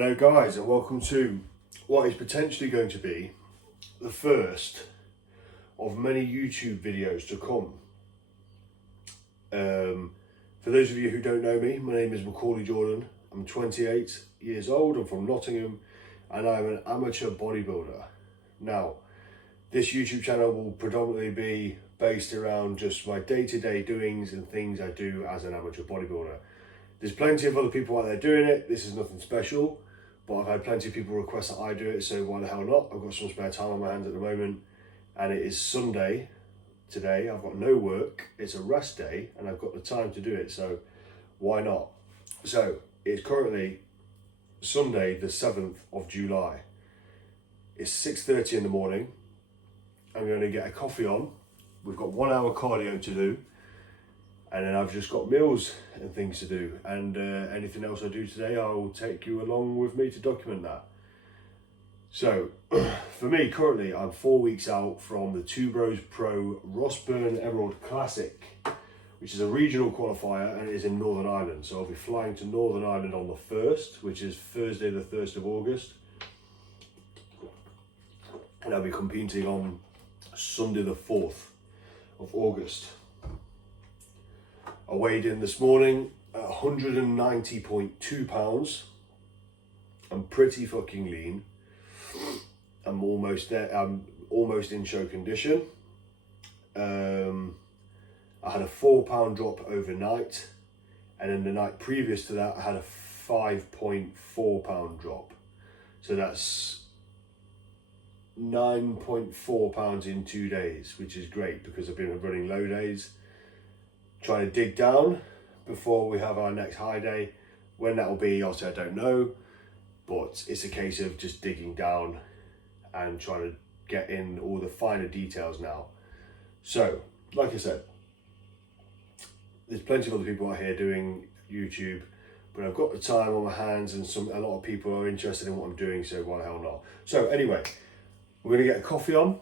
Hello guys, and welcome to what is potentially going to be the first of many YouTube videos to come. For those of you who don't know me, my name is Macaulay Jordan. I'm 28 years old, I'm from Nottingham, and I'm an amateur bodybuilder. Now, this YouTube channel will predominantly be based around just my day-to-day doings and things I do as an amateur bodybuilder. There's plenty of other people out there doing it. This is nothing special, but I've had plenty of people request that I do it, so why the hell not? I've got some spare time on my hands at the moment, and it is Sunday today. I've got no work, it's a rest day, and I've got the time to do it, so why not? So it's currently Sunday the 7th of July. It's 6:30 in the morning. I'm going to get a coffee on. We've got 1 hour cardio to do, and then I've just got meals and things to do, and anything else I do today, I will take you along with me to document that. So for me currently, I'm 4 weeks out from the Two Bros Pro Rossburn Emerald Classic, which is a regional qualifier, and it is in Northern Ireland. So I'll be flying to Northern Ireland on the 1st, which is Thursday the 1st of August, and I'll be competing on Sunday the 4th of August. I weighed in this morning at 190.2 pounds. I'm pretty fucking lean. I'm almost there. I'm almost in show condition. I had a 4 pound drop overnight, and then the night previous to that I had a 5.4 pound drop. So that's 9.4 pounds in 2 days, which is great because I've been running low days, trying to dig down before we have our next high day. When that will be, obviously I don't know, but it's a case of just digging down and trying to get in all the finer details now. So, like I said, there's plenty of other people out here doing YouTube, but I've got the time on my hands, and a lot of people are interested in what I'm doing, so why the hell not? So anyway, we're going to get a coffee on,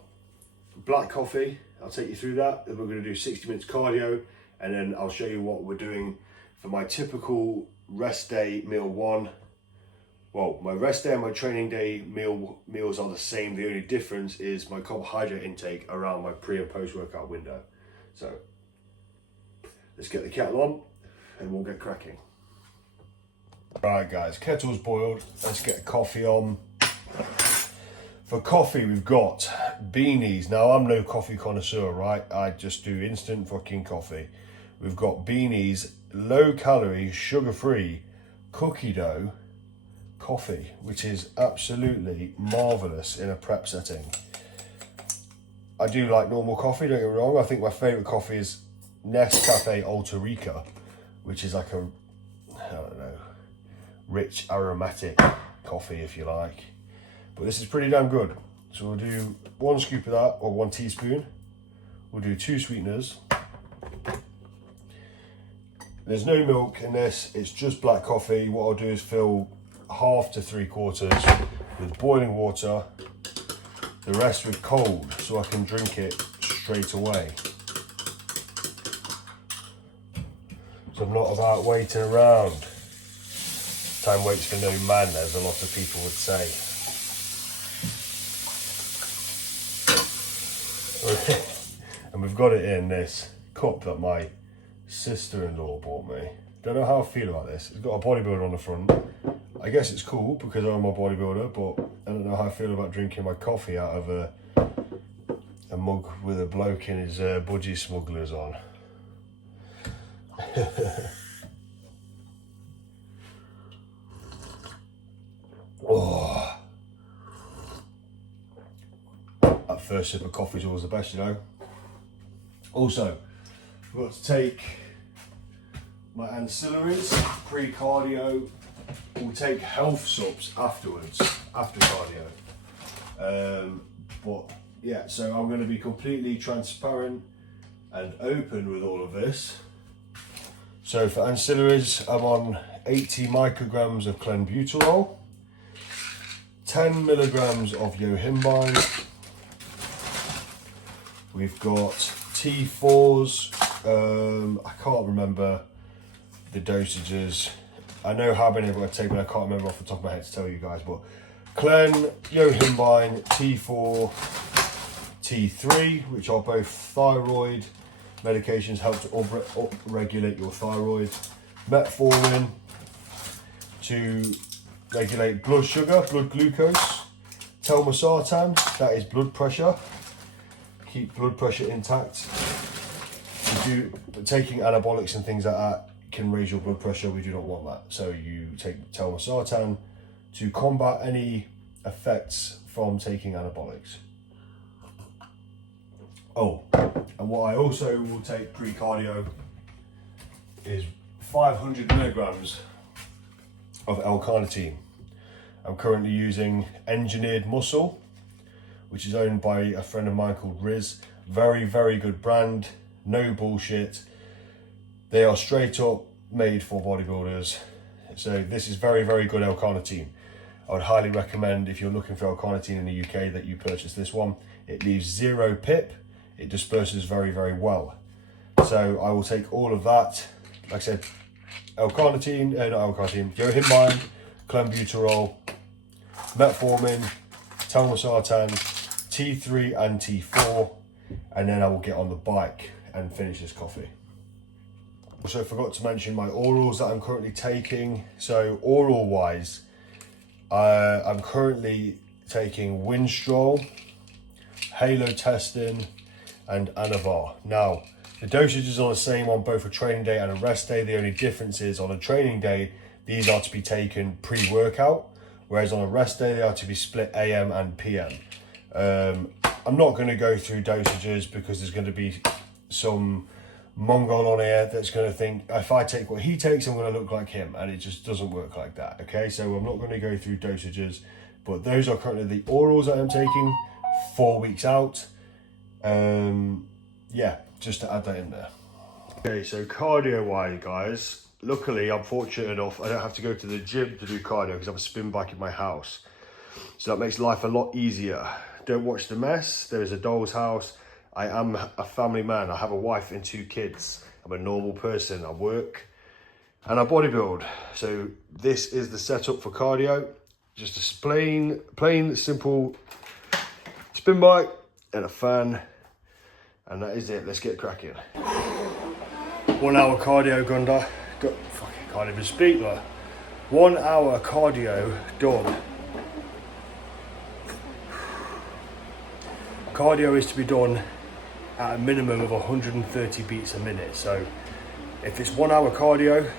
black coffee. I'll take you through that. Then we're going to do 60 minutes cardio, and then I'll show you what we're doing for my typical rest day meal one. Well, my rest day and my training day meals are the same. The only difference is my carbohydrate intake around my pre and post workout window. So let's get the kettle on and we'll get cracking. Right guys, kettle's boiled. Let's get a coffee on. For coffee, we've got beanies. Now, I'm no coffee connoisseur, right? I just do instant fucking coffee. We've got beanies, low calorie, sugar free, cookie dough coffee, which is absolutely marvelous in a prep setting. I do like normal coffee, don't get me wrong. I think my favorite coffee is Nescafe Alta Rica, which is like a, I don't know, rich aromatic coffee, if you like. But this is pretty damn good. So we'll do 1 scoop of that, or 1 teaspoon. We'll do 2 sweeteners. There's no milk in this, it's just black coffee. What I'll do is fill 1/2 to 3/4 with boiling water, the rest with cold, so I can drink it straight away. So I'm not about waiting around. Time waits for no man, as a lot of people would say. And we've got it in this cup that my sister-in-law bought me. Don't know how I feel about this. It's got a bodybuilder on the front. I guess it's cool because I'm a bodybuilder, but I don't know how I feel about drinking my coffee out of a mug with a bloke in his budgie smugglers on. Oh. That first sip of coffee is always the best, you know. Also, I've got to take my ancillaries, pre-cardio. We'll take health subs afterwards, after cardio. But yeah, so I'm going to be completely transparent and open with all of this. So for ancillaries, I'm on 80 micrograms of clenbuterol, 10 milligrams of yohimbine. We've got T4s. I can't remember the dosages. I know how many I've got to take, but I can't remember off the top of my head to tell you guys. But Clen, Yohimbine, T4, T3, which are both thyroid medications, help to up-regulate your thyroid. Metformin to regulate blood sugar, blood glucose. Telmisartan, that is blood pressure. Keep blood pressure intact. Taking anabolics and things like that can raise your blood pressure. We do not want that. So you take telmisartan to combat any effects from taking anabolics. Oh, and what I also will take pre-cardio is 500 milligrams of L-carnitine. I'm currently using Engineered Muscle, which is owned by a friend of mine called Riz. Very, very good brand, no bullshit. They are straight up made for bodybuilders. So this is very, very good L-carnitine. I would highly recommend, if you're looking for L-carnitine in the UK, that you purchase this one. It leaves 0 pip. It disperses very, very well. So I will take all of that. Like I said, L-carnitine, not L-carnitine, Yohimbine, clenbuterol, metformin, telmisartan, T3 and T4, and then I will get on the bike and finish this coffee. Also forgot to mention my orals that I'm currently taking. So oral wise, I'm currently taking Winstrol, Halotestin, and Anavar. Now, the dosages are the same on both a training day and a rest day. The only difference is on a training day, these are to be taken pre-workout, whereas on a rest day, they are to be split AM and PM. I'm not going to go through dosages because there's going to be some Mongol on here that's going to think, if I take what he takes, I'm going to look like him, and it just doesn't work like that, okay? So I'm not going to go through dosages, but those are currently the orals that I'm taking, 4 weeks out. Yeah, just to add that in there. Okay, so cardio-wise, guys, luckily I'm fortunate enough, I don't have to go to the gym to do cardio because I have a spin bike in my house. So that makes life a lot easier. Don't watch the mess. There is a doll's house. I am a family man. I have a wife and 2 kids. I'm a normal person. I work and I bodybuild. So this is the setup for cardio. Just a plain, simple spin bike and a fan. And that is it. Let's get cracking. 1 hour cardio, Gunda. Can't even speak, like. 1 hour cardio done. Cardio is to be done at a minimum of 130 beats a minute. So if it's 1 hour cardio,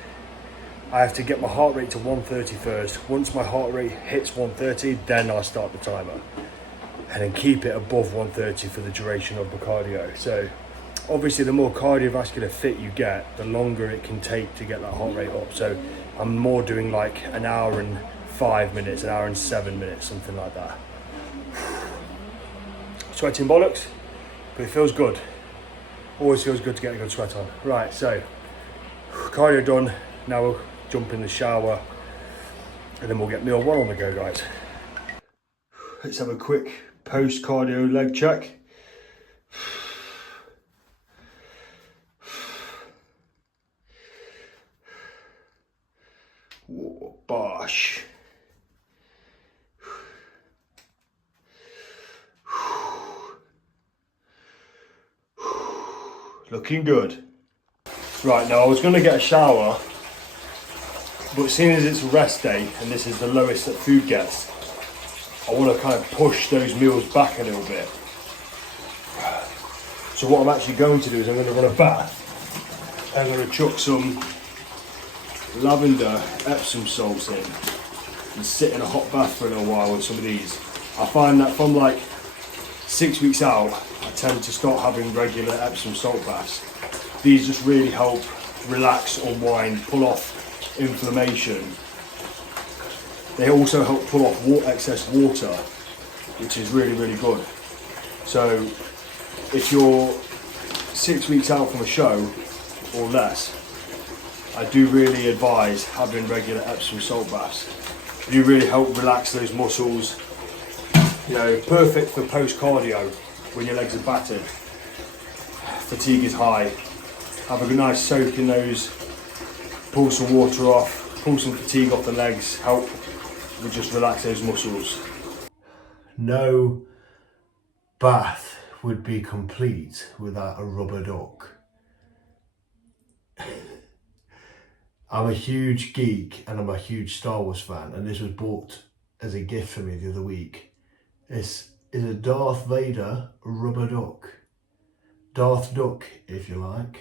I have to get my heart rate to 130 first. Once my heart rate hits 130, then I'll start the timer. And then keep it above 130 for the duration of the cardio. So obviously the more cardiovascular fit you get, the longer it can take to get that heart rate up. So I'm more doing like an hour and 5 minutes, an hour and 7 minutes, something like that. Sweating bollocks, but it feels good. Always feels good to get a good sweat on. Right, so cardio done. Now we'll jump in the shower and then we'll get meal 1 on the go, guys. Let's have a quick post-cardio leg check. Whoa, bosh. Looking good. Right, now I was going to get a shower, but seeing as it's a rest day and this is the lowest that food gets, I want to kind of push those meals back a little bit. So what I'm actually going to do is I'm going to run a bath. I'm going to chuck some lavender Epsom salts in and sit in a hot bath for a little while with some of these. I find that from like 6 weeks out, I tend to start having regular Epsom salt baths. These just really help relax, unwind, pull off inflammation. They also help pull off excess water, which is really, really good. So if you're 6 weeks out from a show or less, I do really advise having regular Epsom salt baths. They do really help relax those muscles. You know, perfect for post-cardio when your legs are battered, fatigue is high. Have a nice soak in those, pull some water off, pull some fatigue off the legs, help with just relax those muscles. No bath would be complete without a rubber duck. I'm a huge geek and I'm a huge Star Wars fan, and this was bought as a gift for me the other week. This is a Darth Vader rubber duck. Darth Duck, if you like.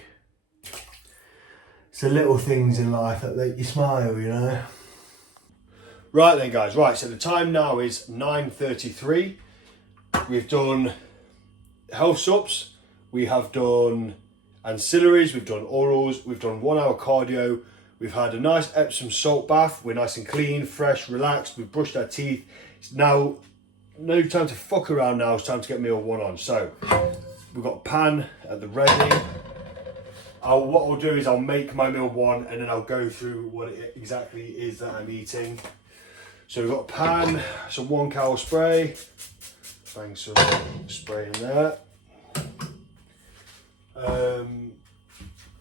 It's the little things in life that make you smile, you know. Right then guys, right, so the time now is 9:33. We've done health subs, we have done ancillaries, we've done orals, we've done 1 hour cardio, we've had a nice Epsom salt bath, we're nice and clean, fresh, relaxed, we've brushed our teeth. It's now no time to fuck around now, it's time to get meal 1 on. So we've got a pan at the ready. What I'll do is I'll make my meal 1 and then I'll go through what it exactly is that I'm eating. So we've got a pan, some 1 cowl spray, bang some spray in there.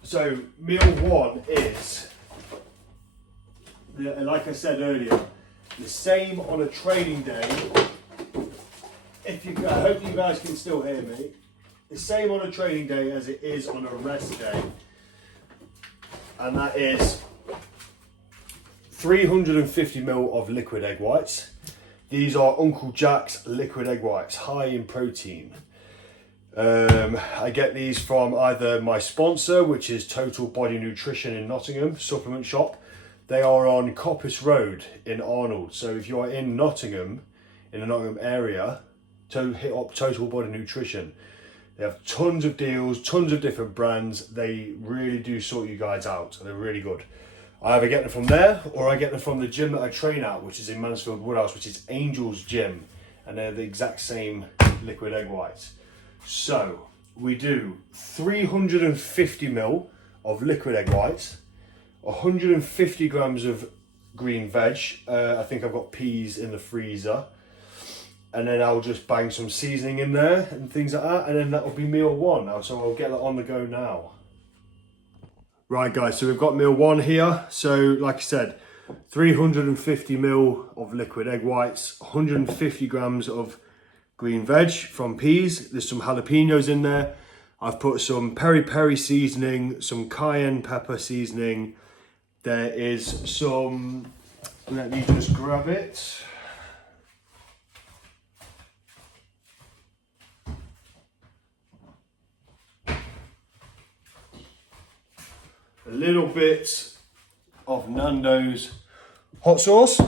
So meal 1 is, like I said earlier, the same on a training day. I hope you guys can still hear me. The same on a training day as it is on a rest day. And that is 350 ml of liquid egg whites. These are Uncle Jack's liquid egg whites, high in protein. I get these from either my sponsor, which is Total Body Nutrition in Nottingham, supplement shop. They are on Coppice Road in Arnold. So if you are in Nottingham, in the Nottingham area, to hit up Total Body Nutrition. They have tons of deals, tons of different brands. They really do sort you guys out. They're really good. I either get them from there or I get them from the gym that I train at, which is in Mansfield Woodhouse, which is Angel's Gym. And they're the exact same liquid egg whites. So we do 350 ml of liquid egg whites, 150 grams of green veg. I think I've got peas in the freezer. And then I'll just bang some seasoning in there and things like that. And then that will be meal 1 now. So I'll get that on the go now. Right guys, so we've got meal 1 here. So like I said, 350 ml of liquid egg whites, 150 grams of green veg from peas. There's some jalapenos in there. I've put some peri peri seasoning, some cayenne pepper seasoning. There is some, let me just grab it. A little bit of Nando's hot sauce,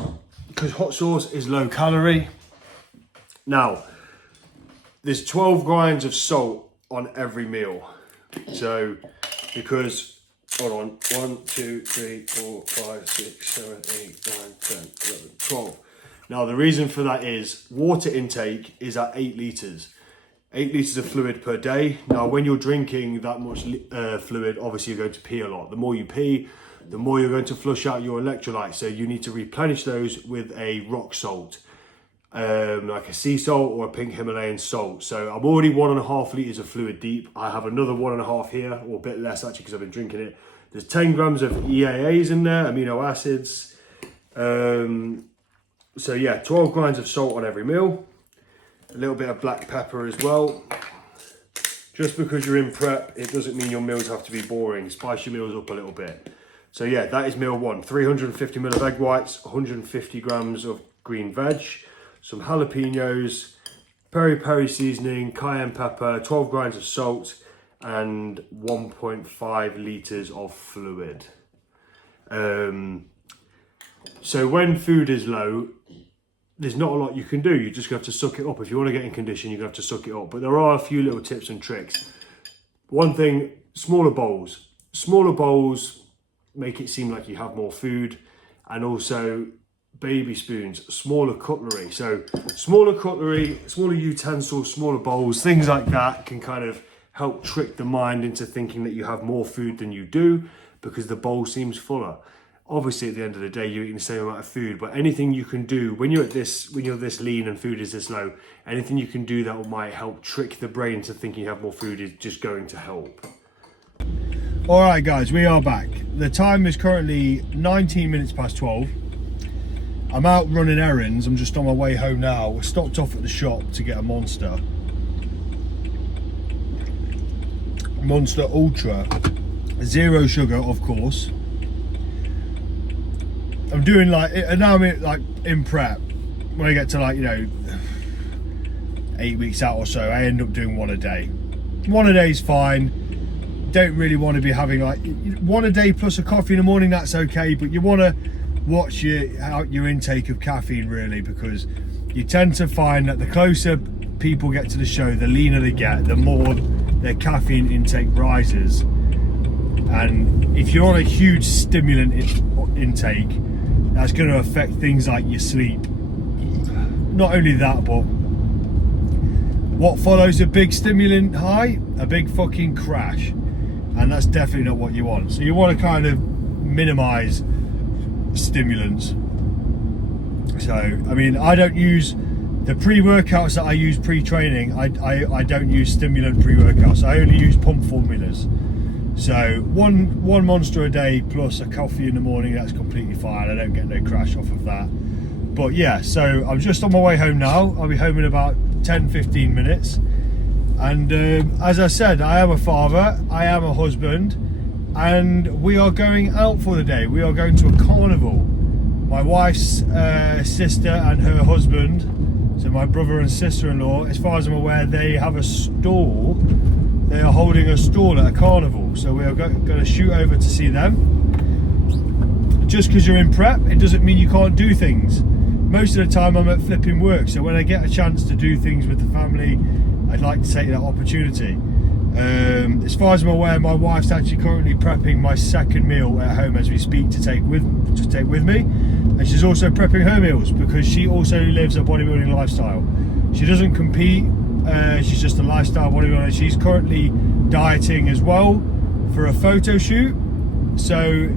because hot sauce is low calorie. Now, there's 12 grains of salt on every meal. So, because, hold on, 1, 2, 3, 4, 5, 6, 7, 8, 9, 10, 11, 12. Now, the reason for that is water intake is at 8 litres. 8 litres of fluid per day. Now, when you're drinking that much fluid, obviously you're going to pee a lot. The more you pee, the more you're going to flush out your electrolytes. So you need to replenish those with a rock salt, like a sea salt or a pink Himalayan salt. So I'm already 1.5 litres of fluid deep. I have another 1.5 here, or a bit less actually because I've been drinking it. There's 10 grams of EAAs in there, amino acids. So yeah, 12 grains of salt on every meal. A little bit of black pepper as well. Just because you're in prep, it doesn't mean your meals have to be boring. Spice your meals up a little bit. So yeah, that is meal 1. 350 ml of egg whites, 150 grams of green veg, some jalapenos, peri peri seasoning, cayenne pepper, 12 grains of salt, and 1.5 litres of fluid. So when food is low, there's not a lot you can do. You just have to suck it up. If you want to get in condition, you're going to have to suck it up. But there are a few little tips and tricks. One thing, smaller bowls. Smaller bowls make it seem like you have more food. And also baby spoons, smaller cutlery. So smaller cutlery, smaller utensils, smaller bowls, things like that can kind of help trick the mind into thinking that you have more food than you do because the bowl seems fuller. Obviously, at the end of the day, you're eating the same amount of food, but anything you can do when you're this lean and food is this low, anything you can do that might help trick the brain to thinking you have more food is just going to help. All right, guys, we are back. The time is currently 19 minutes past 12. I'm out running errands. I'm just on my way home now. I stopped off at the shop to get a Monster Ultra, 0 sugar, of course. I'm doing like, and now I'm in prep. When I get to 8 weeks out or so, I end up doing one a day. One a day is fine. Don't really want to be having one a day plus a coffee in the morning. That's okay, but you want to watch your intake of caffeine, really, because you tend to find that the closer people get to the show, the leaner they get, the more their caffeine intake rises. And if you're on a huge stimulant intake, that's going to affect things like your sleep. Not only that, but what follows a big stimulant high? A big fucking crash. And that's definitely not what you want. So you want to kind of minimize stimulants. So, I mean, I don't use the pre-workouts that I use pre-training. I don't use stimulant pre-workouts. I only use pump formulas. So one Monster a day plus a coffee in the morning, that's completely fine. I don't get no crash off of that. But yeah, so I'm just on my way home now. I'll be home in about 10-15 minutes. And as I said, I am a father, I am a husband, and we are going out for the day. We are going to a carnival. My wife's sister and her husband, so my brother and sister-in-law, as far as I'm aware, they have a stall. They are holding a stall at a carnival, so we are going to shoot over to see them. Just because you're in prep, it doesn't mean you can't do things. Most of the time I'm at flipping work, so when I get a chance to do things with the family, I'd like to take that opportunity. As far as I'm aware, my wife's actually currently prepping my second meal at home as we speak to take with me, and she's also prepping her meals because she also lives a bodybuilding lifestyle. She doesn't compete, she's just a lifestyle bodybuilder. She's currently dieting as well for a photo shoot. So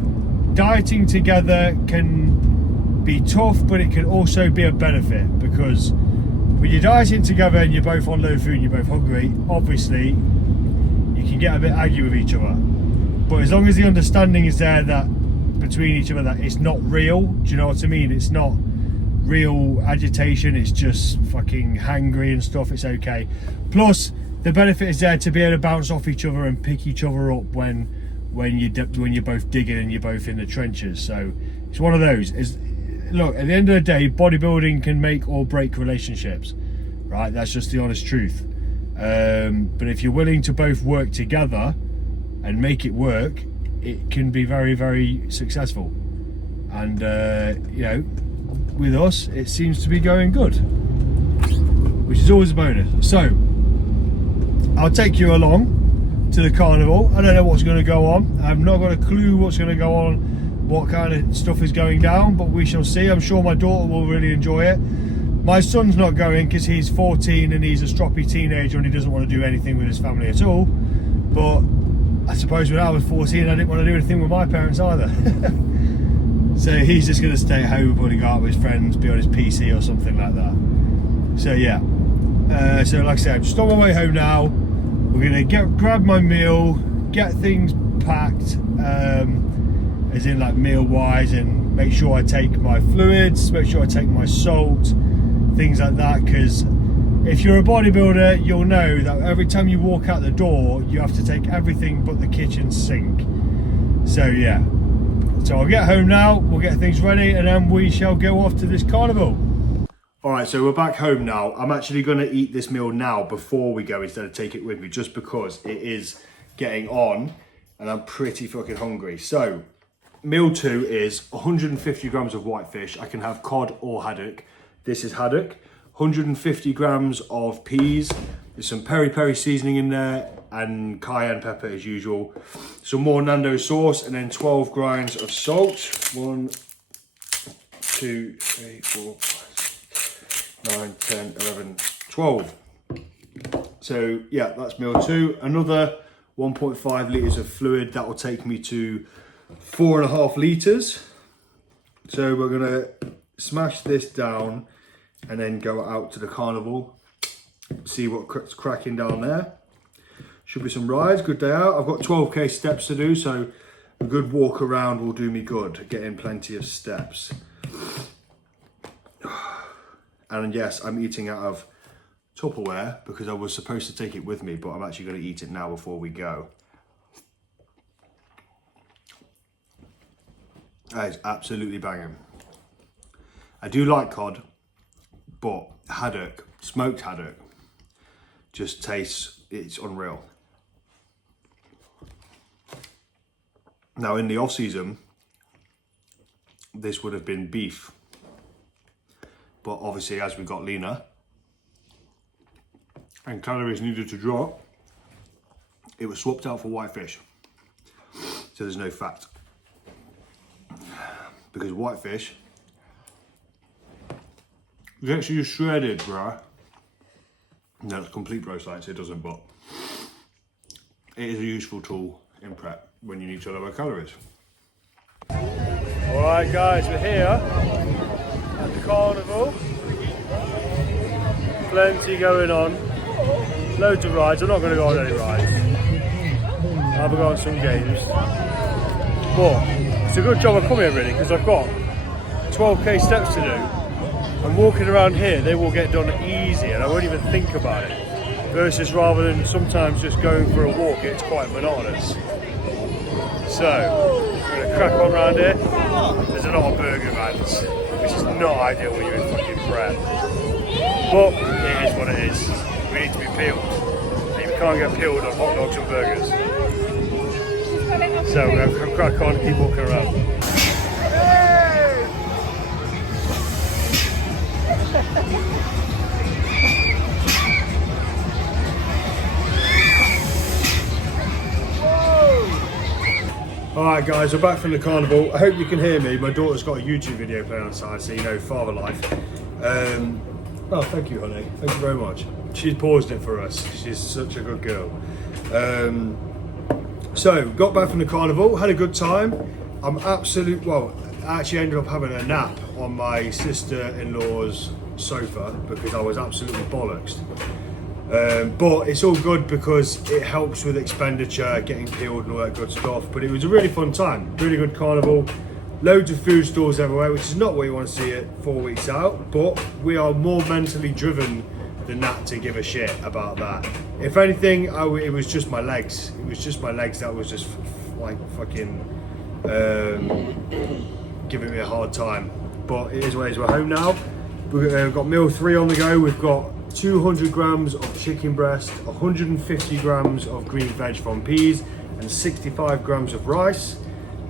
dieting together can be tough, but it can also be a benefit, because when you're dieting together and you're both on low food and you're both hungry, obviously you can get a bit aggy with each other. But as long as the understanding is there that between each other that it's not real, do you know what I mean? It's not real agitation, it's just fucking hangry and stuff, it's okay. Plus the benefit is there to be able to bounce off each other and pick each other up when you're both digging and you're both in the trenches. So it's one of those. Look, at the end of the day, bodybuilding can make or break relationships, right? That's just the honest truth. But if you're willing to both work together and make it work, it can be very, very successful. And with us, it seems to be going good, which is always a bonus. So I'll take you along to the carnival. I don't know what's going to go on. I've not got a clue what's going to go on, what kind of stuff is going down, but we shall see. I'm sure my daughter will really enjoy it. My son's not going because he's 14 and he's a stroppy teenager and he doesn't want to do anything with his family at all. But I suppose when I was 14, I didn't want to do anything with my parents either. So he's just going to stay at home, probably go out with his friends, be on his PC or something like that. So yeah, so like I said, I'm just on my way home now. We're going to grab my meal, get things packed, as in like meal wise, and make sure I take my fluids, make sure I take my salt, things like that, because if you're a bodybuilder, you'll know that every time you walk out the door, you have to take everything but the kitchen sink. So yeah, so I'll get home now, we'll get things ready, and then we shall go off to this carnival. All right, so we're back home now. I'm actually going to eat this meal now before we go instead of take it with me, just because it is getting on and I'm pretty fucking hungry. So meal 2 is 150 grams of whitefish. I can have cod or haddock. This is haddock. 150 grams of peas. There's some peri-peri seasoning in there and cayenne pepper as usual. Some more Nando's sauce, and then 12 grinds of salt. 1, 2, 3, 4, 5, 9, 10, 11, 12. So yeah, that's meal 2. Another 1.5 litres of fluid. That will take me to 4.5 litres. So we're gonna smash this down and then go out to the carnival, see what's cracking down there. Should be some rides, good day out. I've got 12k steps to do, so a good walk around will do me good, getting plenty of steps. And yes, I'm eating out of Tupperware because I was supposed to take it with me, but I'm actually going to eat it now before we go. That is absolutely banging. I do like cod, but haddock, smoked haddock, just tastes, it's unreal. Now in the off season, this would have been beef, but obviously as we got leaner and calories needed to drop, it was swapped out for whitefish. So there's no fat. Because whitefish gets you shredded, bruh. No, it's complete bro science, it doesn't, but it is a useful tool in prep when you need to lower calories. Alright guys, we're here at the carnival. Plenty going on. Loads of rides. I'm not going to go on any rides. I'll go on some games. But it's a good job of coming here really, because I've got 12k steps to do. And walking around here, they will get done easy and I won't even think about it. Versus rather than sometimes just going for a walk, it's quite monotonous. So, we're going to crack on around here. There's a lot of burger vans, which is not ideal when you're in fucking prep. But it is what it is. We need to be peeled. And you can't get peeled on hot dogs and burgers. So we're going to crack on and keep walking around. Alright guys, we're back from the carnival. I hope you can hear me. My daughter's got a YouTube video playing on the side, so you know, father life. Oh, thank you, honey. Thank you very much. She's paused it for us. She's such a good girl. So, got back from the carnival, had a good time. I actually ended up having a nap on my sister-in-law's sofa because I was absolutely bollocks. But it's all good because it helps with expenditure, getting peeled and all that good stuff. But it was a really fun time, really good carnival. Loads of food stalls everywhere, which is not what you want to see it 4 weeks out. But we are more mentally driven than that to give a shit about that. If anything, it was just my legs. It was just my legs that was just like fucking giving me a hard time. But it is what it is. We're home now. We've got meal 3 on the go. We've got 200 grams of chicken breast, 150 grams of green veg from peas, and 65 grams of rice.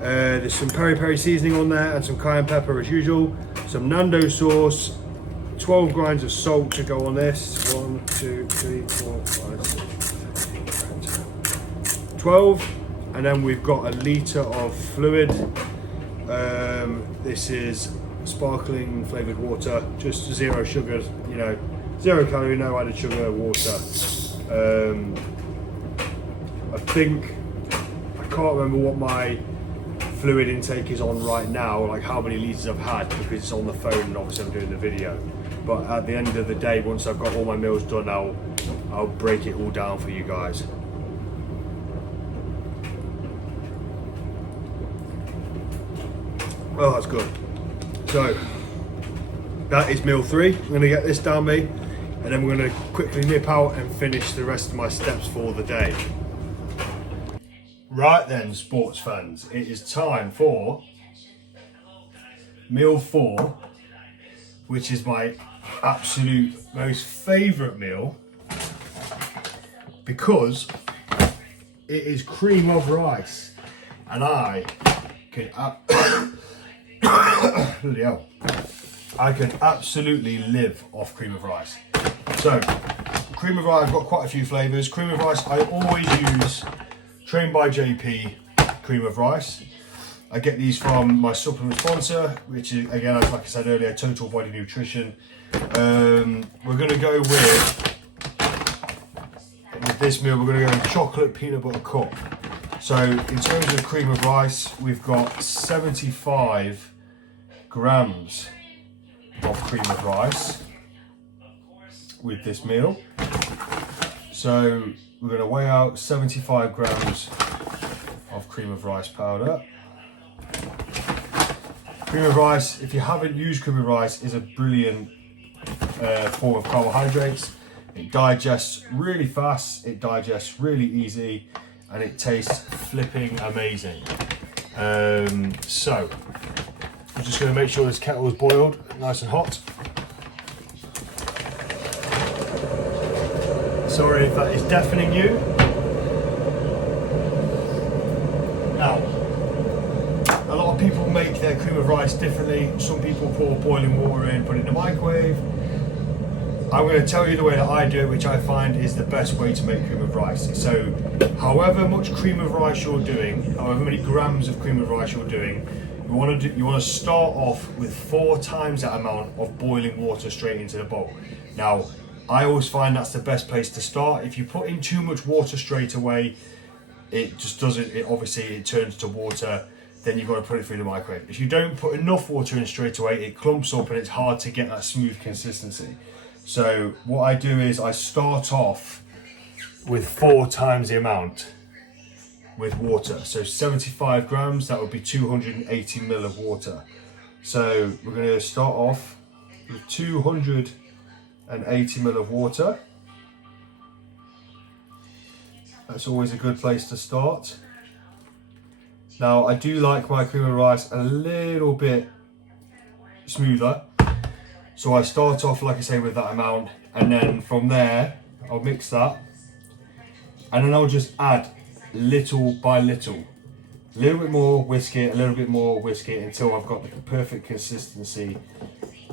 There's some peri-peri seasoning on there and some cayenne pepper as usual. Some Nando sauce, 12 grains of salt to go on this. 1, 2, 3, 4, 5, 6, 7, 8, 12. And then we've got a litre of fluid. This is sparkling flavoured water, just 0 sugar, you know, 0 calorie, no added sugar, water. I can't remember what my fluid intake is on right now, like how many litres I've had, because it's on the phone and obviously I'm doing the video. But at the end of the day, once I've got all my meals done, I'll break it all down for you guys. Oh, that's good. So, that is meal 3. I'm gonna get this down me, and then we're gonna quickly nip out and finish the rest of my steps for the day. Right then, sports fans, it is time for meal 4, which is my absolute most favourite meal because it is cream of rice, and I can bloody hell, I can absolutely live off cream of rice. So, cream of rice, I've got quite a few flavours. Cream of rice, I always use Trained by JP cream of rice. I get these from my supplement sponsor, which is, again, like I said earlier, Total Body Nutrition. We're going to go with this meal, we're going to go chocolate peanut butter cup. So in terms of cream of rice, we've got 75 grams of cream of rice with this meal. So we're going to weigh out 75 grams of cream of rice powder. Cream of rice, if you haven't used cream of rice, is a brilliant form of carbohydrates. It digests really fast, it digests really easy, and it tastes flipping amazing. So I'm just going to make sure this kettle is boiled nice and hot. Sorry if that is deafening you. Now, a lot of people make their cream of rice differently. Some people pour boiling water in, put it in the microwave. I'm going to tell you the way that I do it, which I find is the best way to make cream of rice. So, however much cream of rice you're doing, however many grams of cream of rice you're doing, you want to start off with 4 times that amount of boiling water straight into the bowl. Now, I always find that's the best place to start. If you put in too much water straight away, it just doesn't. Obviously it turns to water. Then you've got to put it through the microwave. If you don't put enough water in straight away, it clumps up and it's hard to get that smooth consistency. So what I do is I start off with 4 times the amount with water. So 75 grams, that would be 280 ml of water. So we're going to start off with 280 ml of water. That's always a good place to start. Now I do like my cream of rice a little bit smoother. So I start off, like I say, with that amount, and then from there, I'll mix that. And then I'll just add little by little. A little bit more, whisk it, a little bit more, whisk it, until I've got the perfect consistency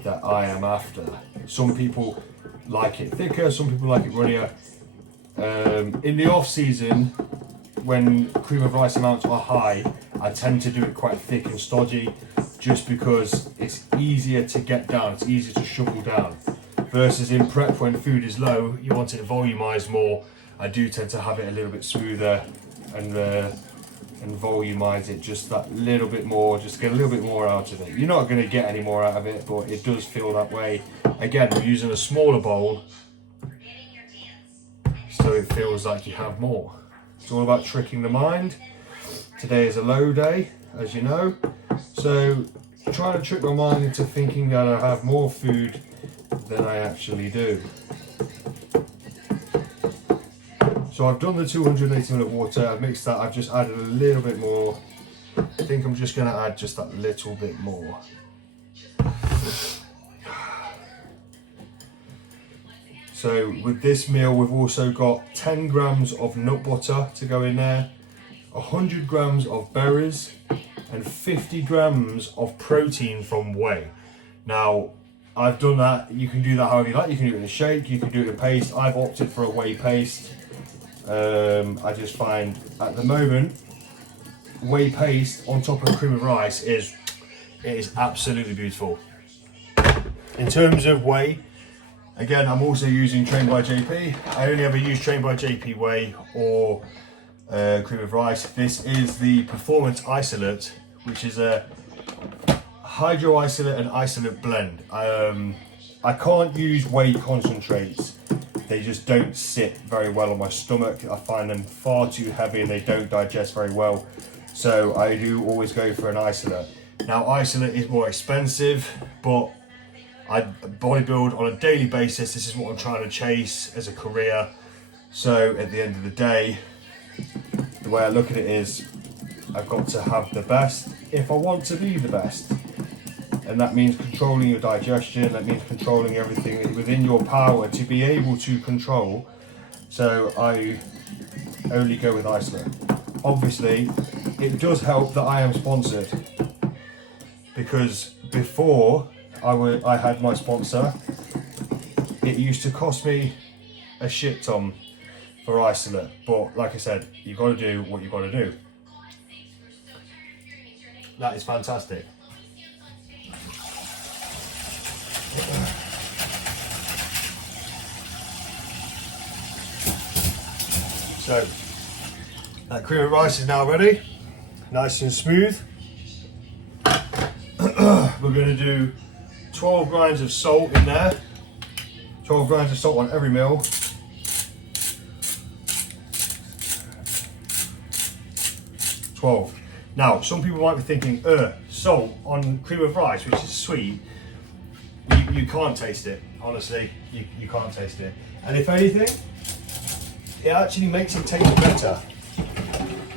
that I am after. Some people like it thicker, some people like it runnier. In the off season, when cream of rice amounts are high, I tend to do it quite thick and stodgy, just because it's easier to get down, it's easier to shovel down. Versus in prep, when food is low, you want it volumized more. I do tend to have it a little bit smoother and volumize it just that little bit more, just get a little bit more out of it. You're not going to get any more out of it, but it does feel that way. Again, we're using a smaller bowl, so it feels like you have more. It's all about tricking the mind. Today is a low day, as you know, so trying to trick my mind into thinking that I have more food than I actually do. So I've done the 280 ml of water, I've mixed that, I've just added a little bit more. I think I'm just going to add just that little bit more. So with this meal, we've also got 10 grams of nut butter to go in there, 100 grams of berries, and 50 grams of protein from whey. Now, I've done that. You can do that however you like. You can do it in a shake, you can do it in a paste. I've opted for a whey paste. I just find at the moment, whey paste on top of cream of rice is absolutely beautiful. In terms of whey, again, I'm also using Trained by JP. I only ever use Trained by JP whey or cream of rice. This is the Performance Isolate, which is a hydro isolate and isolate blend. I can't use whey concentrates. They just don't sit very well on my stomach. I find them far too heavy and they don't digest very well. So I do always go for an isolate. Now, isolate is more expensive, but I bodybuild on a daily basis. This is what I'm trying to chase as a career. So at the end of the day, the way I look at it is, I've got to have the best if I want to be the best. And that means controlling your digestion, that means controlling everything within your power to be able to control. So I only go with isolate. Obviously, it does help that I am sponsored, because before I had my sponsor, it used to cost me a shit ton for isolate. But like I said, you've got to do what you've got to do. That is fantastic. So that cream of rice is now ready, nice and smooth. We're going to do 12 grains of salt in there, 12 grains of salt on every meal. 12. Now, some people might be thinking, salt on cream of rice, which is sweet, you can't taste it. Honestly, you can't taste it. And if anything, it actually makes it taste better.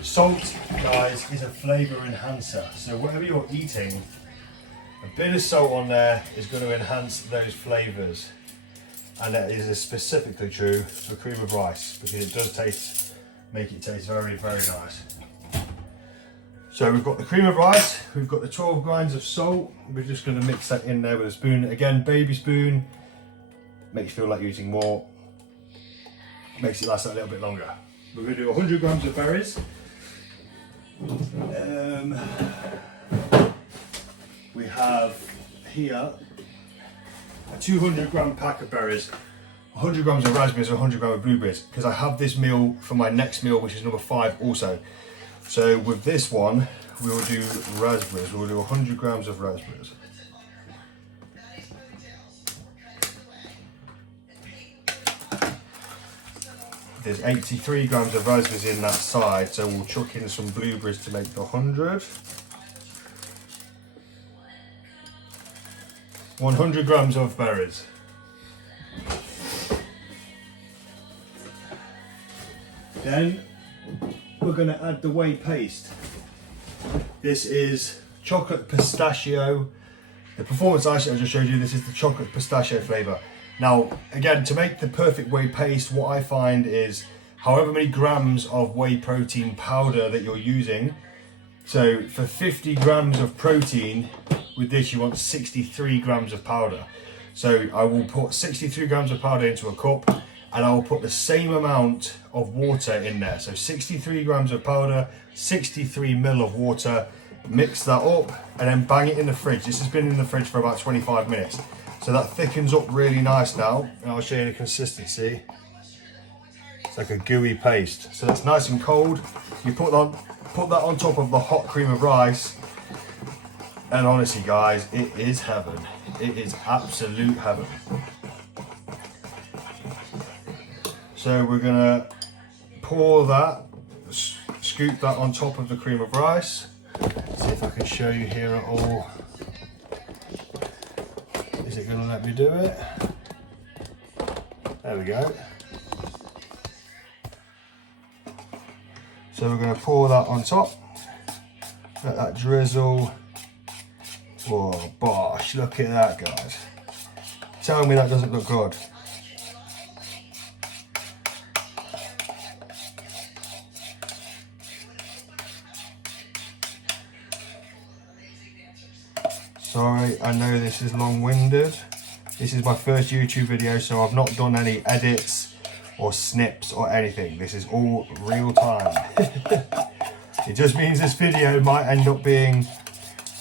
Salt, guys, is a flavour enhancer. So whatever you're eating, a bit of salt on there is going to enhance those flavours. And that is specifically true for cream of rice, because it does make it taste very, very nice. So we've got the cream of rice, we've got the 12 grains of salt. We're just going to mix that in there with a spoon. Again, baby spoon, makes you feel like you're eating more, makes it last a little bit longer. We're going to do 100 grams of berries. We have here a 200 gram pack of berries, 100 grams of raspberries, and 100 grams of blueberries, because I have this meal for my next meal, which is number 5 also. So with this one, we will do raspberries. We will do 100 grams of raspberries. There's 83 grams of raspberries in that side, so we'll chuck in some blueberries to make the 100. 100 grams of berries. Then we're going to add the whey paste. This is chocolate pistachio. The performance ice I just showed you, this is the chocolate pistachio flavour. Now, again, to make the perfect whey paste, what I find is however many grams of whey protein powder that you're using. So for 50 grams of protein, with this you want 63 grams of powder. So I will put 63 grams of powder into a cup, and I will put the same amount of water in there. So 63 grams of powder, 63 ml of water, mix that up and then bang it in the fridge. This has been in the fridge for about 25 minutes. So that thickens up really nice now. And I'll show you the consistency. It's like a gooey paste. So that's nice and cold. You put that on top of the hot cream of rice. And honestly guys, it is heaven. It is absolute heaven. So we're gonna pour that, scoop that on top of the cream of rice. See if I can show you here at all. Is it gonna let me do it? There we go. So we're gonna pour that on top. Let that drizzle. Oh gosh, look at that guys. Tell me that doesn't look good. Sorry, I know this is long-winded. This is my first YouTube video, so I've not done any edits or snips or anything. This is all real time. It just means this video might end up being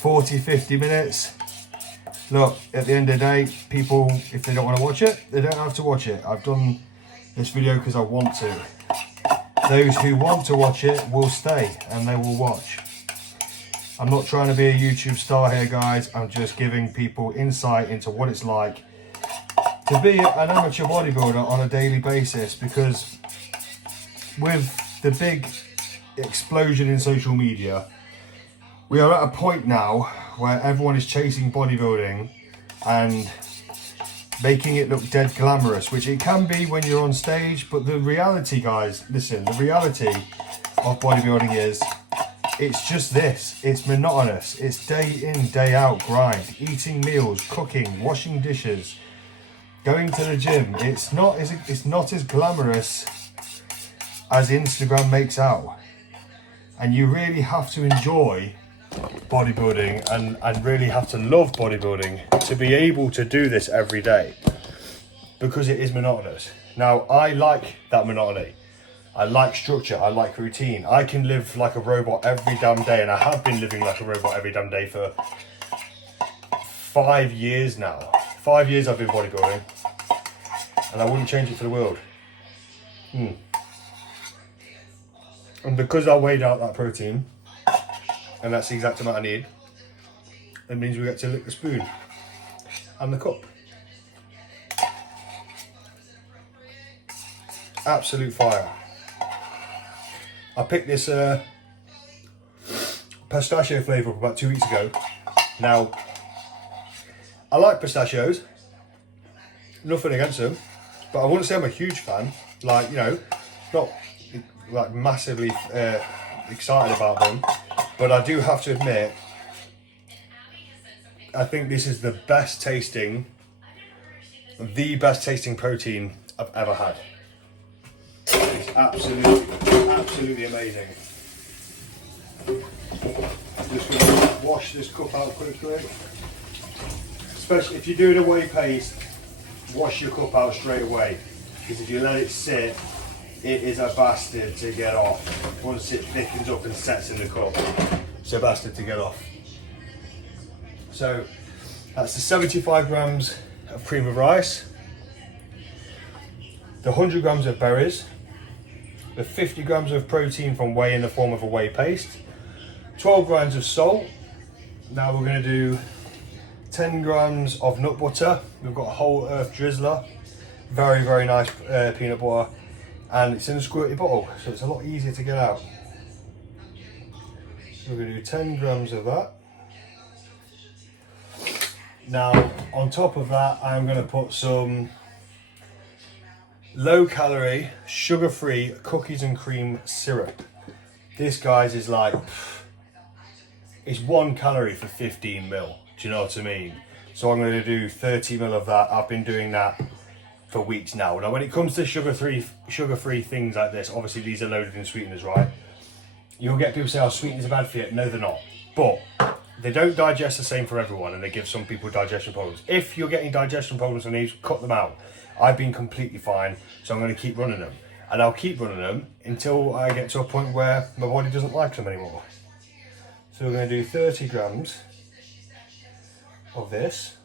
40-50 minutes. Look, at the end of the day, people, if they don't want to watch it, they don't have to watch it. I've done this video because I want to. Those who want to watch it will stay and they will watch. I'm not trying to be a YouTube star here, guys. I'm just giving people insight into what it's like to be an amateur bodybuilder on a daily basis, because with the big explosion in social media, we are at a point now where everyone is chasing bodybuilding and making it look dead glamorous, which it can be when you're on stage, but the reality, guys, listen, the reality of bodybuilding is it's just this. It's monotonous. It's day in, day out grind, eating meals, cooking, washing dishes, going to the gym. It's not as glamorous as Instagram makes out. And you really have to enjoy bodybuilding and really have to love bodybuilding to be able to do this every day, because it is monotonous. Now, I like that monotony. I like structure, I like routine. I can live like a robot every damn day, and I have been living like a robot every damn day for 5 years now. 5 years I've been bodybuilding, and I wouldn't change it for the world. And because I weighed out that protein, and that's the exact amount I need, it means we get to lick the spoon and the cup. Absolute fire. I picked this pistachio flavour up about 2 weeks ago. Now, I like pistachios, nothing against them, but I wouldn't say I'm a huge fan. Like, you know, not like massively excited about them, but I do have to admit, I think this is the best tasting protein I've ever had. It's absolutely amazing. I'm just going to wash this cup out quickly. Especially if you're doing a whey paste, wash your cup out straight away. Because if you let it sit, it is a bastard to get off. Once it thickens up and sets in the cup, it's a bastard to get off. So that's the 75 grams of cream of rice, the 100 grams of berries, the 50 grams of protein from whey in the form of a whey paste, 12 grams of salt. Now we're going to do 10 grams of nut butter. We've got a whole earth drizzler, very, very nice peanut butter, and it's in a squirty bottle, so it's a lot easier to get out. So we're going to do 10 grams of that. Now, on top of that, I'm going to put some low-calorie, sugar-free cookies and cream syrup. This, guys, is like, it's 1 calorie for 15 mil. Do you know what I mean? So I'm going to do 30 mil of that. I've been doing that for weeks now. Now, when it comes to sugar-free things like this, obviously these are loaded in sweeteners, right? You'll get people say, oh, sweeteners are bad for you. No, they're not. But they don't digest the same for everyone, and they give some people digestion problems. If you're getting digestion problems on these, cut them out. I've been completely fine, so I'm going to keep running them. And I'll keep running them until I get to a point where my body doesn't like them anymore. So we're going to do 30 grams of this.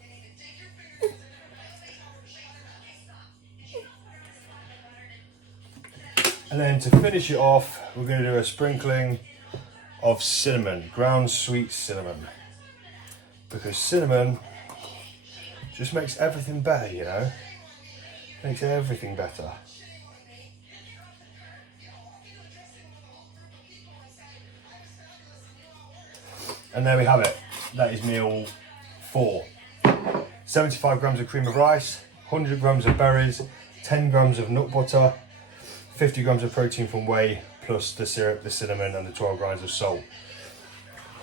And then to finish it off, we're going to do a sprinkling of cinnamon, ground sweet cinnamon, because cinnamon just makes everything better, you know, makes everything better. And there we have it. That is meal 4. 75 grams of cream of rice, 100 grams of berries, 10 grams of nut butter, 50 grams of protein from whey, plus the syrup, the cinnamon, and the 12 grams of salt.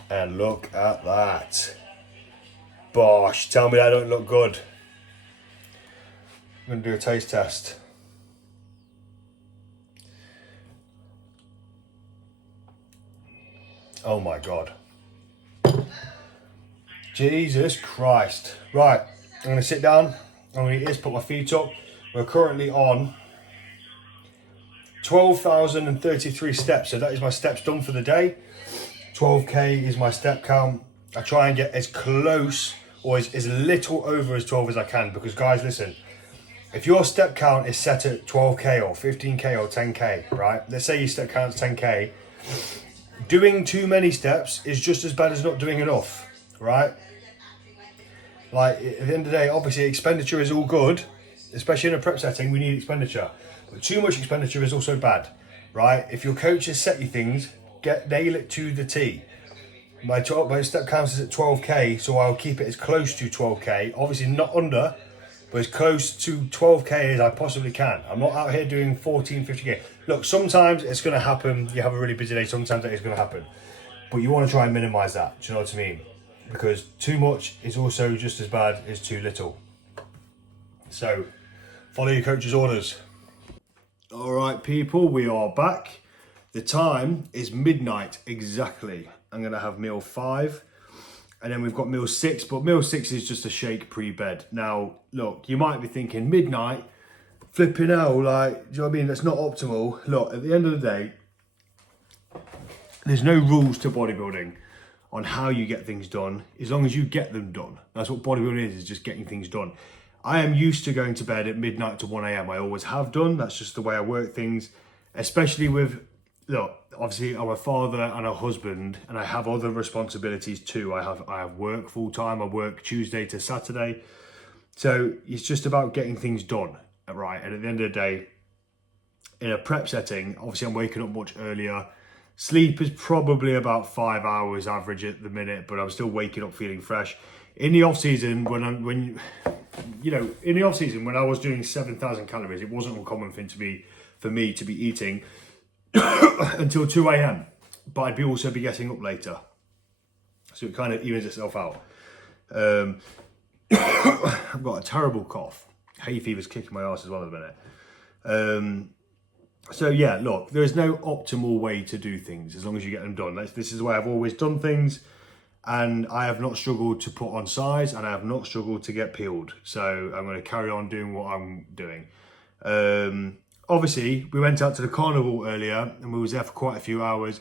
And look at that. Bosh, tell me that don't look good. I'm going to do a taste test. Oh my God. Jesus Christ. Right, I'm going to sit down. I'm going to eat this, put my feet up. We're currently on 12,033 steps, so that is my steps done for the day. 12k is my step count. I try and get as close or as little over as 12 as I can, because guys, listen, if your step count is set at 12k or 15k or 10k, right? Let's say your step count's 10k. Doing too many steps is just as bad as not doing enough, right? Like, at the end of the day, obviously expenditure is all good, especially in a prep setting. We need expenditure, but too much expenditure is also bad, right? If your coach has set you things, nail it to the T. My step count is at 12k, so I'll keep it as close to 12k. Obviously not under, but as close to 12k as I possibly can. I'm not out here doing 14, 50k. Look, sometimes it's going to happen. You have a really busy day, sometimes that is going to happen. But you want to try and minimise that, do you know what I mean? Because too much is also just as bad as too little. So, follow your coach's orders. All right, people, we are back. The time is midnight exactly. I'm going to have meal 5. And then we've got meal 6, but meal 6 is just a shake pre-bed. Now, look, you might be thinking, midnight, flipping hell, like, do you know what I mean? That's not optimal. Look, at the end of the day, there's no rules to bodybuilding on how you get things done, as long as you get them done. That's what bodybuilding is just getting things done. I am used to going to bed at midnight to 1 a.m. I always have done. That's just the way I work things, especially with, look, obviously I'm a father and a husband, and I have other responsibilities too. I have work full time. I work Tuesday to Saturday. So it's just about getting things done, right? And at the end of the day, in a prep setting, obviously I'm waking up much earlier. Sleep is probably about 5 hours average at the minute, but I'm still waking up feeling fresh. In the off season, when I was doing 7,000 calories, it wasn't an uncommon thing for me to be eating until 2 a.m. But I'd also be getting up later, so it kind of evens itself out. I've got a terrible cough. Hay fever's kicking my ass as well at the minute. So yeah, look, there's no optimal way to do things as long as you get them done. This is the way I've always done things, and I have not struggled to put on size, and I have not struggled to get peeled. So I'm going to carry on doing what I'm doing. Obviously, we went out to the carnival earlier, and we was there for quite a few hours.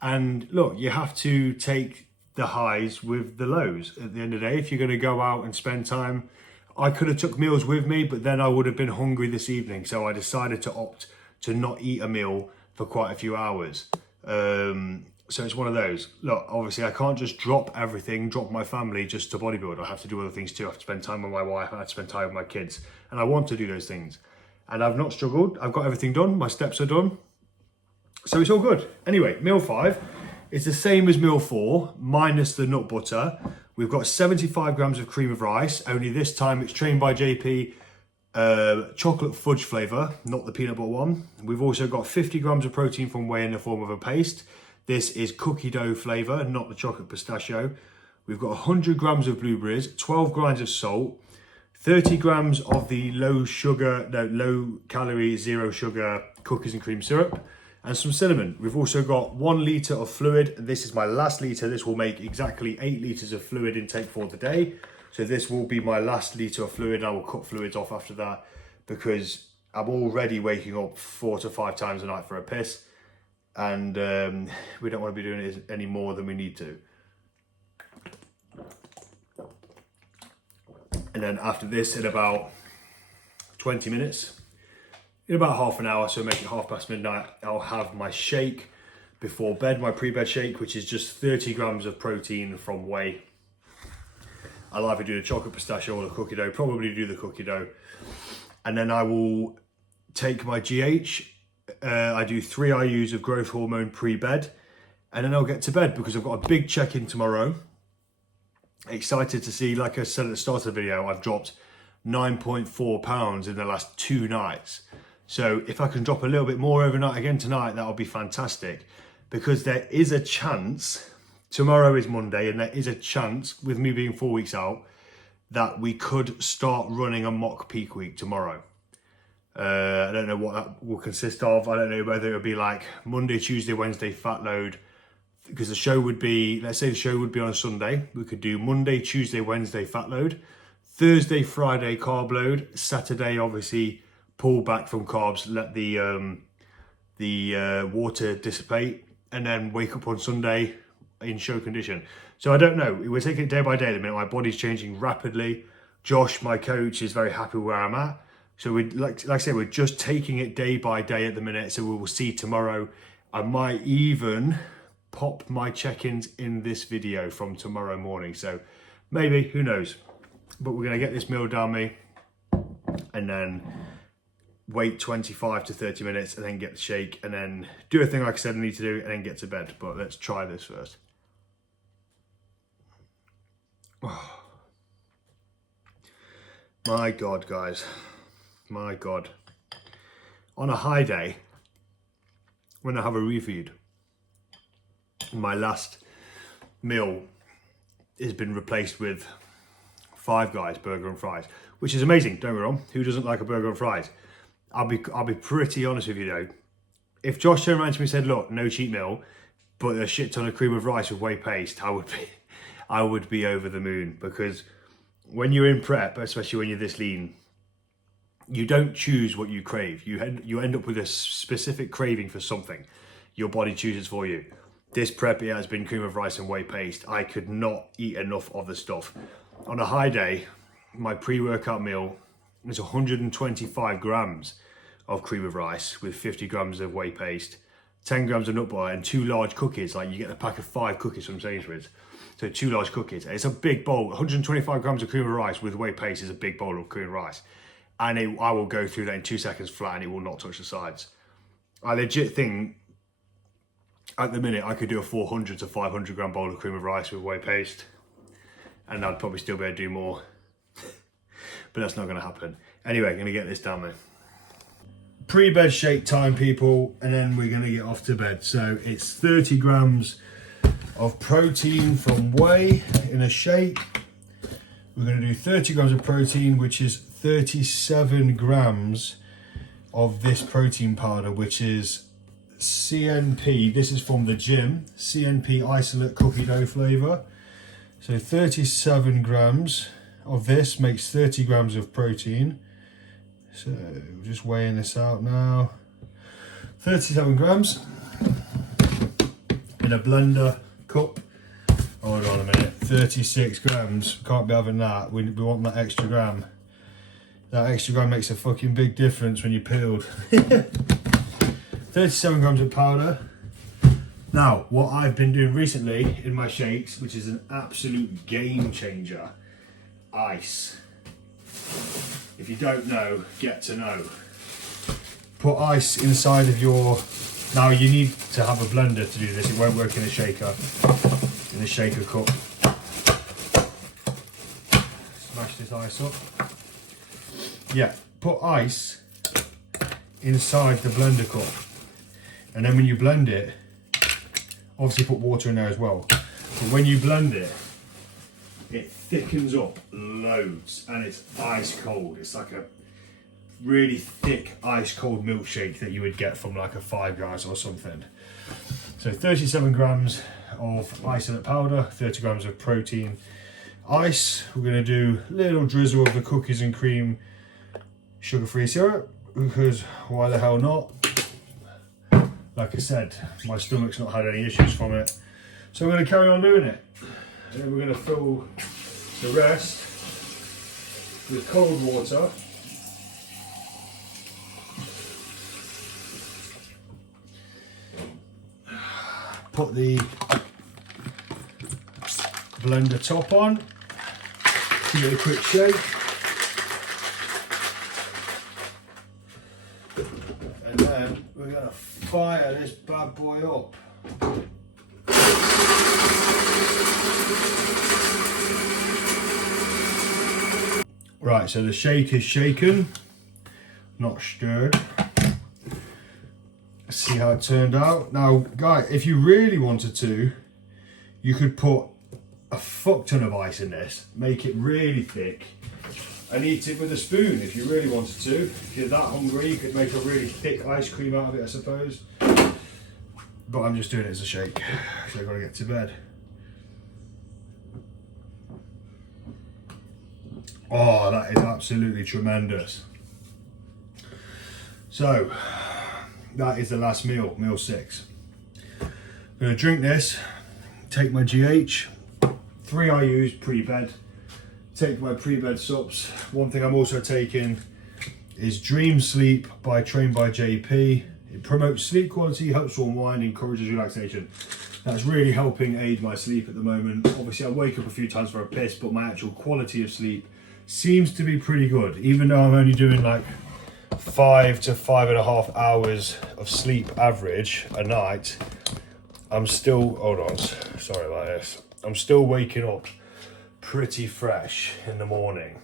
And look, you have to take the highs with the lows. At the end of the day, if you're going to go out and spend time, I could have took meals with me, but then I would have been hungry this evening. So I decided to opt to not eat a meal for quite a few hours. So it's one of those. Look, obviously I can't just drop everything, drop my family just to bodybuild. I have to do other things too. I have to spend time with my wife. I have to spend time with my kids. And I want to do those things. And I've not struggled. I've got everything done. My steps are done. So it's all good. Anyway, meal 5 is the same as meal 4, minus the nut butter. We've got 75 grams of cream of rice. Only this time it's trained by JP. Chocolate fudge flavour, not the peanut butter one. We've also got 50 grams of protein from whey in the form of a paste. This is cookie dough flavour, not the chocolate pistachio. We've got 100 grams of blueberries, 12 grams of salt, 30 grams of the low calorie, zero sugar cookies and cream syrup, and some cinnamon. We've also got 1 litre of fluid. This is my last litre. This will make exactly 8 litres of fluid intake for the day. So this will be my last litre of fluid. I will cut fluids off after that because I'm already waking up 4 to 5 times a night for a piss. And we don't want to be doing it any more than we need to. And then after this, in about 20 minutes, in about half an hour, so make it midnight, I'll have my shake before bed, my pre-bed shake, which is just 30 grams of protein from whey. I'll either do the chocolate pistachio or the cookie dough, probably do the cookie dough. And then I will take my GH. I do 3 IUs of growth hormone pre-bed, and then I'll get to bed because I've got a big check-in tomorrow. Excited to see, like I said at the start of the video, I've dropped 9.4 pounds in the last 2 nights. So if I can drop a little bit more overnight again tonight, that'll be fantastic, because there is a chance, tomorrow is Monday, and there is a chance, with me being 4 weeks out, that we could start running a mock peak week tomorrow. I don't know what that will consist of. I don't know whether it'll be like Monday, Tuesday, Wednesday fat load, because the show would be, let's say the show would be on a Sunday. We could do Monday, Tuesday, Wednesday fat load, Thursday, Friday carb load, Saturday obviously pull back from carbs, let the water dissipate, and then wake up on Sunday in show condition. So I don't know. We're taking it day by day at the minute. My body's changing rapidly. Josh, my coach, is very happy where I'm at. So we, like I said, we're just taking it day by day at the minute. So we will see tomorrow. I might even pop my check-ins in this video from tomorrow morning. So maybe, who knows? But we're going to get this meal down me and then wait 25 to 30 minutes and then get the shake and then do a thing like I said I need to do and then get to bed. But let's try this first. Oh. My God, guys. My God. On a high day, when I have a refeed, my last meal has been replaced with Five Guys burger and fries, which is amazing. Don't get me wrong. Who doesn't like a burger and fries? I'll be pretty honest with you though. If Josh turned around to me and said, "Look, no cheat meal, but a shit ton of cream of rice with whey paste," I would be over the moon, because when you're in prep, especially when you're this lean, you don't choose what you crave. You end up with a specific craving for something. Your body chooses for you. This prep, it has been cream of rice and whey paste. I could not eat enough of the stuff. On a high day, my pre-workout meal is 125 grams of cream of rice with 50 grams of whey paste, 10 grams of nut butter, and 2 large cookies. Like, you get a pack of 5 cookies from Sainsbury's. So 2 large cookies. It's a big bowl. 125 grams of cream of rice with whey paste is a big bowl of cream of rice. And I will go through that in 2 seconds flat and it will not touch the sides. I legit think at the minute I could do a 400 to 500 gram bowl of cream of rice with whey paste, and I'd probably still be able to do more, but that's not going to happen. Anyway, I'm going to get this down there. Pre-bed shake time, people, and then we're going to get off to bed. So it's 30 grams of protein from whey in a shake. We're going to do 30 grams of protein, which is 37 grams of this protein powder, which is CNP. This is from the gym, CNP isolate cookie dough flavor. So 37 grams of this makes 30 grams of protein. So just weighing this out now. 37 grams in a blender cup. Hold on a minute, 36 grams. Can't be having that. We want that extra gram. That extra gram makes a fucking big difference when you're peeled. 37 grams of powder. Now, what I've been doing recently in my shakes, which is an absolute game changer, ice. If you don't know, get to know. Put ice inside of your... Now you need to have a blender to do this. It won't work in a shaker. In a shaker cup. Smash this ice up. Yeah, put ice inside the blender cup. And then when you blend it, obviously put water in there as well. But when you blend it, it thickens up loads and it's ice cold. It's like a really thick ice cold milkshake that you would get from like a Five Guys or something. So 37 grams of isolate powder, 30 grams of protein ice. We're going to do a little drizzle of the cookies and cream sugar-free syrup, because why the hell not? Like I said, my stomach's not had any issues from it. So I'm going to carry on doing it. And then we're going to fill the rest with cold water. Put the blender top on. Give it a quick shake. And then we're going to fire this bad boy up. Right, so the shake is shaken, not stirred. Let's see how it turned out. Now, guys, if you really wanted to, you could put a fuck ton of ice in this, make it really thick, and eat it with a spoon if you really wanted to. If you're that hungry, you could make a really thick ice cream out of it, I suppose. But I'm just doing it as a shake, so I've got to get to bed. Oh, that is absolutely tremendous. So, that is the last meal, meal 6. I'm going to drink this, take my GH, 3 I use pre-bed, take my pre-bed sups. One thing I'm also taking is Dream Sleep by Trained by JP. It promotes sleep quality, helps to unwind, encourages relaxation. That's really helping aid my sleep at the moment. Obviously I wake up a few times for a piss, but my actual quality of sleep seems to be pretty good. Even though I'm only doing like 5 to 5.5 hours of sleep average a night, I'm still, hold on, sorry about this. I'm still waking up pretty fresh in the morning.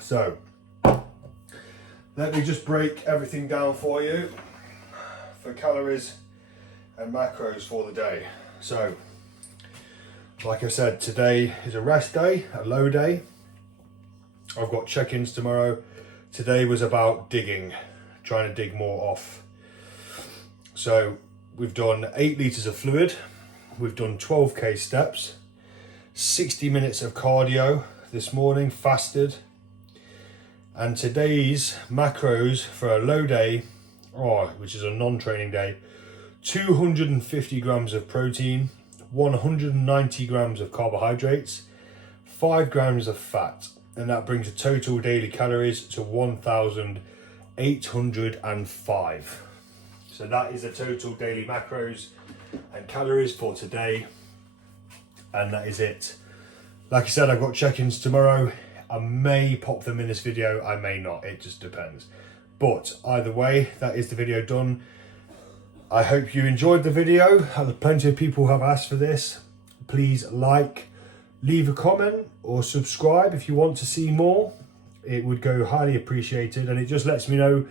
So, let me just break everything down for you for calories and macros for the day. So, like I said, today is a rest day, a low day. I've got check-ins tomorrow. Today was about digging, trying to dig more off. So we've done 8 litres of fluid, we've done 12k steps, 60 minutes of cardio this morning, fasted. And today's macros for a low day, which is a non-training day, 250 grams of protein, 190 grams of carbohydrates, 5 grams of fat, and that brings the total daily calories to 1,805. So that is the total daily macros and calories for today, and that is it. Like I said, I've got check-ins tomorrow, I may pop them in this video, I may not, it just depends. But either way, that is the video done. I hope you enjoyed the video. Plenty of people have asked for this. Please like, leave a comment or subscribe if you want to see more. It would go highly appreciated, and it just lets me know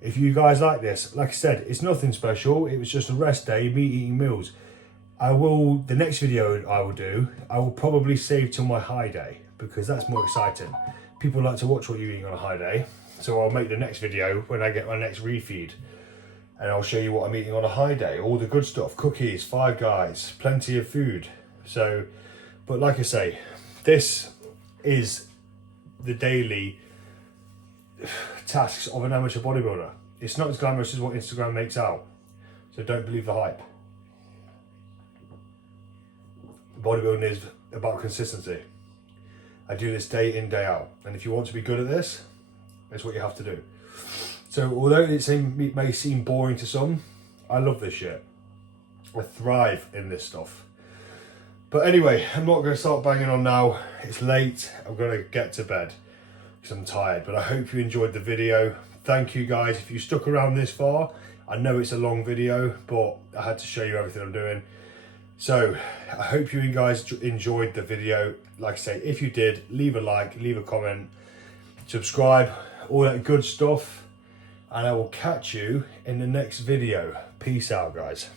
if you guys like this. Like I said, it's nothing special. It was just a rest day, me eating meals. The next video I will probably save till my high day, because that's more exciting. People like to watch what you're eating on a high day. So I'll make the next video when I get my next refeed. And I'll show you what I'm eating on a high day. All the good stuff, cookies, Five Guys, plenty of food. So, but like I say, this is the daily tasks of an amateur bodybuilder. It's not as glamorous as what Instagram makes out. So don't believe the hype. Bodybuilding is about consistency. I do this day in, day out. And if you want to be good at this, that's what you have to do. So although it may seem boring to some, I love this shit. I thrive in this stuff. But anyway, I'm not going to start banging on now. It's late. I'm going to get to bed because I'm tired. But I hope you enjoyed the video. Thank you guys. If you stuck around this far, I know it's a long video, but I had to show you everything I'm doing. So I hope you guys enjoyed the video. Like I say, if you did, leave a like, leave a comment, subscribe, all that good stuff. And I will catch you in the next video. Peace out, guys.